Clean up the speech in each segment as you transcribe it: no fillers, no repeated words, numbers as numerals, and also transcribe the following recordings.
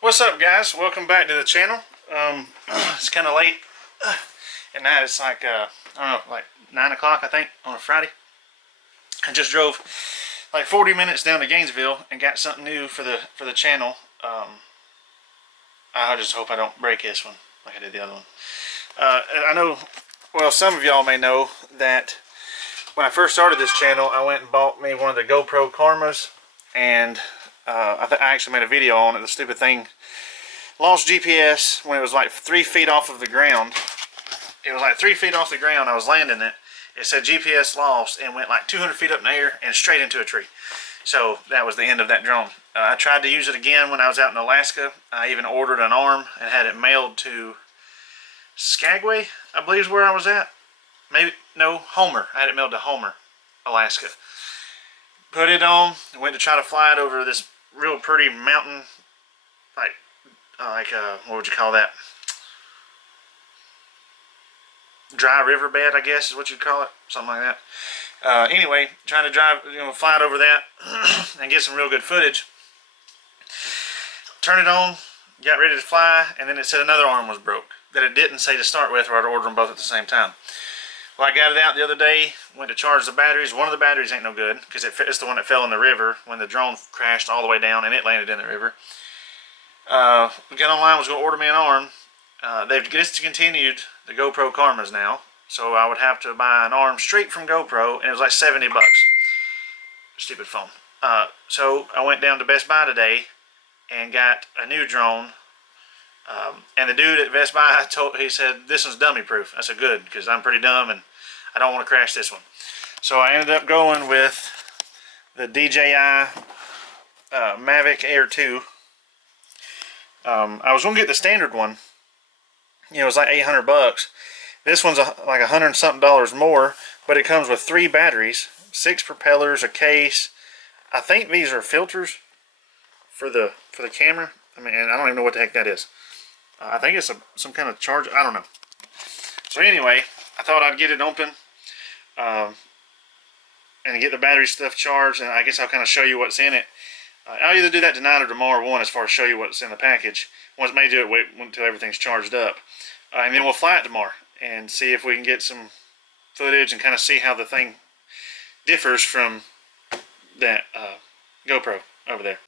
What's up, guys? Welcome back to the channel. It's kind of late at night. It's like I don't know, like 9 o'clock I think on a Friday. I just drove like 40 minutes down to Gainesville and got something new for the channel. I just hope I don't break this one like I did the other one. I know, well, some of y'all may know that when I first started this channel, I went and bought me one of the GoPro Karmas, and I actually made a video on it. The stupid thing lost GPS when it was like 3 feet off of the ground. It was like 3 feet off the ground. I was landing it. It said GPS lost and went like 200 feet up in the air and straight into a tree. So that was the end of that drone. I tried to use it again when I was out in Alaska. I even ordered an arm and had it mailed to Skagway, I believe is where I was at. Maybe, no, Homer. I had it mailed to Homer, Alaska. Put it on, went to try to fly it over this real pretty mountain, like what would you call that? Dry riverbed, I guess is what you'd call it, something like that. Anyway, trying to drive, fly it over that and get some real good footage. Turn it on, got ready to fly, and then it said another arm was broke that it didn't say to start with, or I'd order them both at the same time. Well, I got it out the other day, went to charge the batteries. One of the batteries ain't no good because it's the one that fell in the river when the drone crashed all the way down and it landed in the river. We got online, was going to order me an arm. They've discontinued the GoPro Karmas now, so I would have to buy an arm straight from GoPro, and it was like 70 bucks. Stupid phone. So I went down to Best Buy today and got a new drone. And the dude at Best Buy he said, this one's dummy proof. I said, good, because I'm pretty dumb and I don't want to crash this one. So I ended up going with the DJI Mavic Air 2. I was going to get the standard one. It was like 800 bucks. This one's like $100 and something more, but it comes with 3 batteries, 6 propellers, a case. I think these are filters for the camera. I mean, I don't even know what the heck that is. I think it's some kind of charger. I don't know. So anyway, I thought I'd get it open and get the battery stuff charged, and I guess I'll kind of show you what's in it. I'll either do that tonight or tomorrow one as far as show you what's in the package. Once may do it, wait until everything's charged up. And then we'll fly it tomorrow and see if we can get some footage and kind of see how the thing differs from that GoPro over there.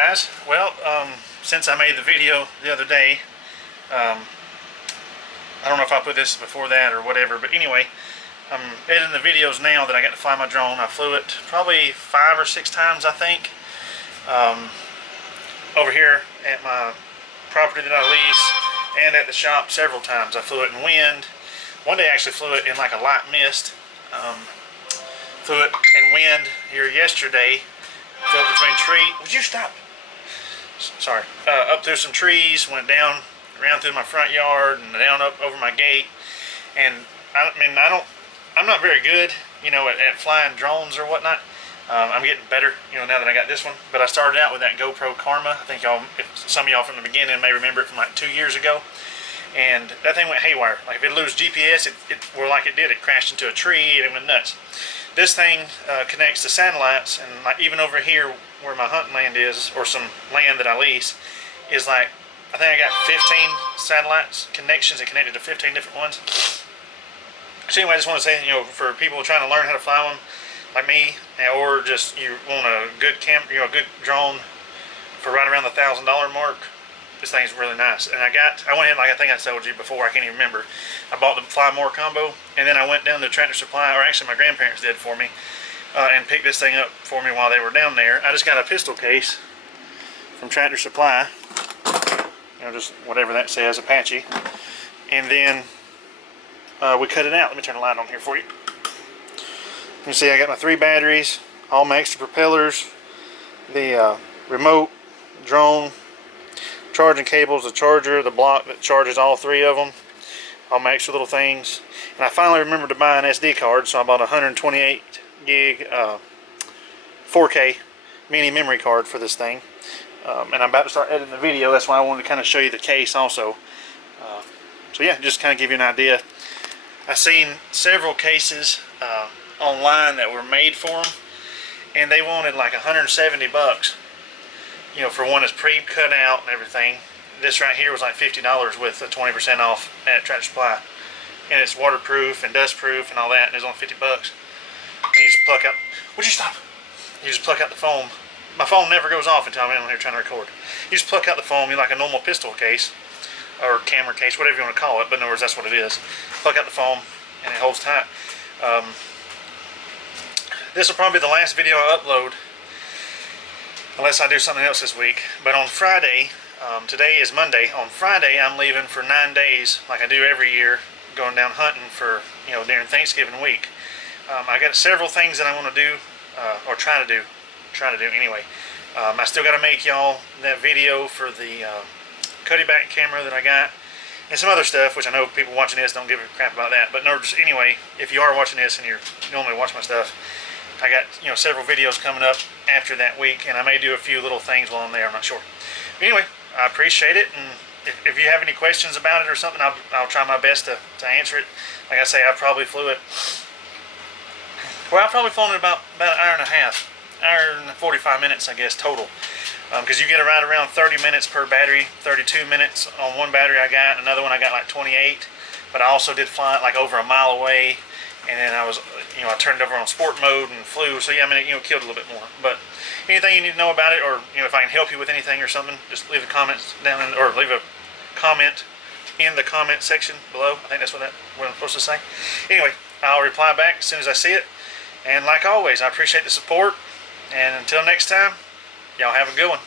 guys, well, since I made the video the other day, I don't know if I put this before that or whatever, but anyway, I'm editing the videos now that I got to fly my drone. I flew it probably 5 or 6 times, I think, over here at my property that I lease and at the shop several times. I flew it in wind. One day I actually flew it in like a light mist. Flew it in wind here yesterday. Flew it between trees. Would you stop? Sorry. Up through some trees, went down around through my front yard and down up over my gate. And I mean, I'm not very good, you know, at flying drones or whatnot. I'm getting better, you know, now that I got this one. But I started out with that GoPro Karma. I think y'all, some of y'all from the beginning may remember it from like 2 years ago. And that thing went haywire. Like if it lose GPS, like it did, it crashed into a tree and it went nuts. This thing connects to satellites, and like even over here where my hunting land is, or some land that I lease, is like, I think I got 15 satellites connections. It connected to 15 different ones. So anyway, I just want to say, you know, for people trying to learn how to fly one, like me, or just you want a good a good drone for right around the $1,000 mark, this thing's really nice. And I went ahead, like I think I told you before, I can't even remember. I bought the Fly More combo, and then I went down to Tractor Supply, or actually my grandparents did for me, and picked this thing up for me while they were down there. I just got a pistol case from Tractor Supply, you know, just whatever that says, Apache. And then we cut it out. Let me turn the light on here for you. You can see I got my 3 batteries, all my extra propellers, the remote, drone, charging cables, the charger, the block that charges all 3 of them, all my extra little things. And I finally remembered to buy an SD card, so I bought a 128 gig 4K mini memory card for this thing. And I'm about to start editing the video. That's why I wanted to kind of show you the case also. So yeah, just kind of give you an idea. I've seen several cases online that were made for them, and they wanted like 170 bucks. You know, for one that's pre-cut out and everything. This right here was like $50 with a 20% off at Tractor Supply. And it's waterproof and dustproof and all that, and it's only 50 bucks. And you just pluck out, would you stop? You just pluck out the foam. My phone never goes off until I'm in here trying to record. You just pluck out the foam, you like a normal pistol case, or camera case, whatever you want to call it, but in other words, that's what it is. Pluck out the foam, and it holds tight. This will probably be the last video I upload, unless I do something else this week. But on Friday, today is Monday, on Friday I'm leaving for 9 days, like I do every year, going down hunting for, you know, during Thanksgiving week. I got several things that I want to do, or try to do anyway. I still got to make y'all that video for the cutty back camera that I got, and some other stuff, which I know people watching this don't give a crap about that. But no, just anyway, if you are watching this and you normally watch my stuff, I got, you know, several videos coming up after that week, and I may do a few little things while I'm there. I'm not sure. But anyway, I appreciate it, and if you have any questions about it or something, I'll try my best to answer it. Like I say, I probably flew it. Well, I've probably flown it about an hour and a half, hour and 45 minutes, I guess, total. Because you get right around 30 minutes per battery, 32 minutes on one battery I got, another one I got like 28. But I also did fly it like over a mile away. And then I was, you know, I turned it over on sport mode and flew. So yeah, I mean, you know, killed a little bit more. But anything you need to know about it, or, you know, if I can help you with anything or something, just leave a comment down in, or leave a comment in the comment section below. I think that's what I'm supposed to say. Anyway, I'll reply back as soon as I see it. And like always, I appreciate the support. And until next time, y'all have a good one.